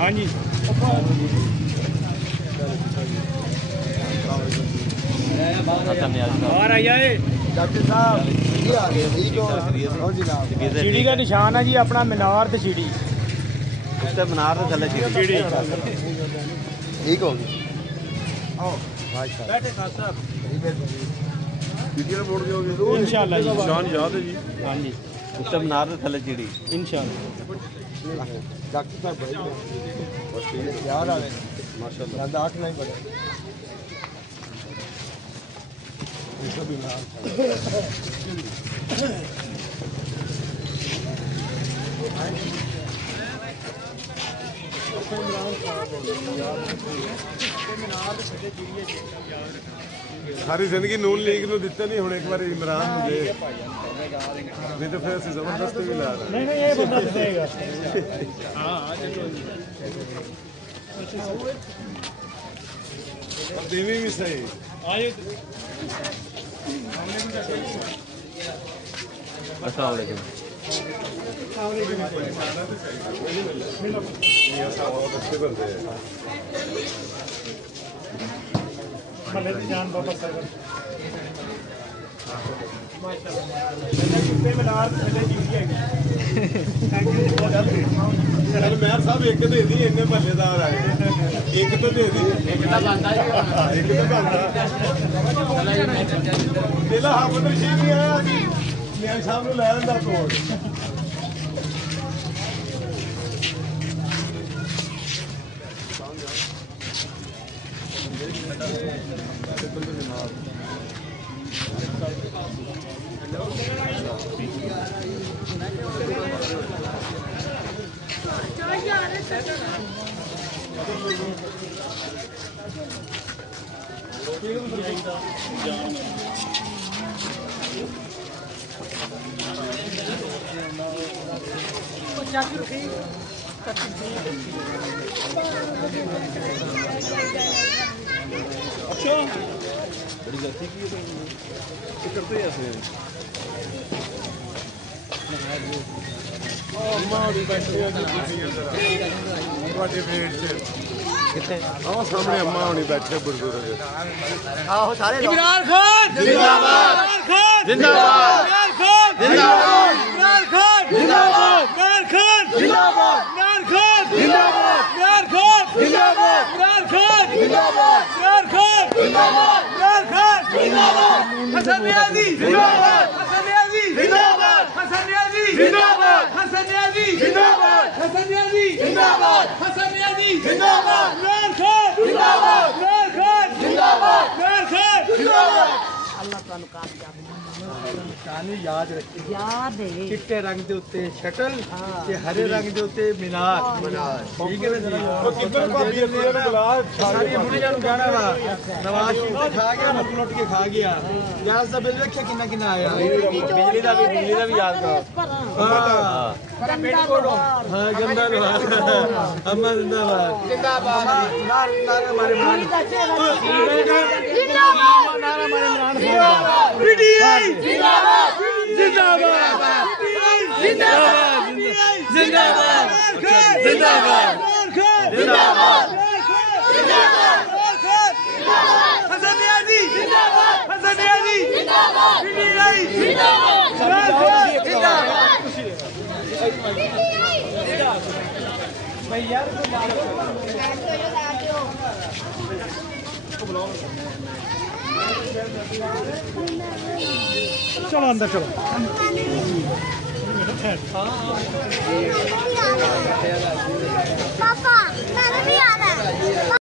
हाँ जी बाहर आई जाए डॉक्टर साहब ये आ गए सीढ़ी का निशान है जी अपना मीनार ते सीढ़ी उससे मीनार से थले सीढ़ी ठीक होगी बैठे खास साहब वीडियो बोर्ड होगी इंशाल्लाह जी निशान याद है जी हाँ जी उससे मीनार से थले सीढ़ी इंशाल्लाह डॉक्टर साहब याद आ गए माशाल्लाह आठ नहीं पड़े सारी जिंदगी नून लीग ਨੂੰ ਦਿੱਤੇ ਨਹੀਂ ਹੁਣ ਇੱਕ ਵਾਰ ਇਮਰਾਨ ਨੂੰ ਦੇ नहीं तो फिर से जबरदस्त भी ला रहा नहीं ये बंदा देगा हाँ चलो अब देवी भी सही आए अस्सलाम वालेकुम अच्छे बंदे हैं जान बाबा सागर मेयर साहब एक दे दी इन्ने मजेदार आए एक तो दे दी एक तो बनता हाँ मतलब ठीक नहीं आया मेयर साहब ने लै आंदा कोड अच्छा बड़ी गलती की करते हैं ऐसे सामने अम्मा होनी बैठे बुजुर्ग इमरान खान जिंदाबाद जिंदाबाद इमरान खान जिंदाबाद इमरान खान जिंदाबाद इमरान खान जिंदाबाद इमरान खान जिंदाबाद इमरान खान जिंदाबाद इमरान खान जिंदाबाद इमरान खान जिंदाबाद इमरान खान जिंदाबाद हसन नियाज़ी जिंदाबाद हसन नियाज़ी जिंदाबाद हसन नियाज़ी जिंदाबाद हसन नियाज़ी जिंदाबाद हसन नियाज़ी जिंदाबाद हसन नियाज़ी जिंदाबाद इमरान खान जिंदाबाद इमरान खान जिंदाबाद इमरान खान जिंदाबाद अल्लाह ताला कामयाब कहानी याद रखी याद है चिट्टे रंग के उत्ते शटल ते हरे रंग के उत्ते मीनार ठीक है ना तो किधर भाभी ने बुला सारी मुंडियां नु गाना वा नवाज शरीफ खा गया ना लुट के खा गया गैस दा बिल देखिए कितना कितना आया बिजली का भी याद करो हां हां गंदा लोहार अम्मा जिंदाबाद जिंदाबाद नार हमारे जिंदाबाद नारा हमारे इमरान खान पीटीआई जिंदाबाद जिंदाबाद जिंदाबाद जिंदाबाद जिंदाबाद जिंदाबाद हसन नियाज़ी जिंदाबाद हसन नियाज़ी जिंदाबाद पीटीआई जिंदाबाद जिंदाबाद भाई यार चलो अंदर चलो पापा मैं भी आ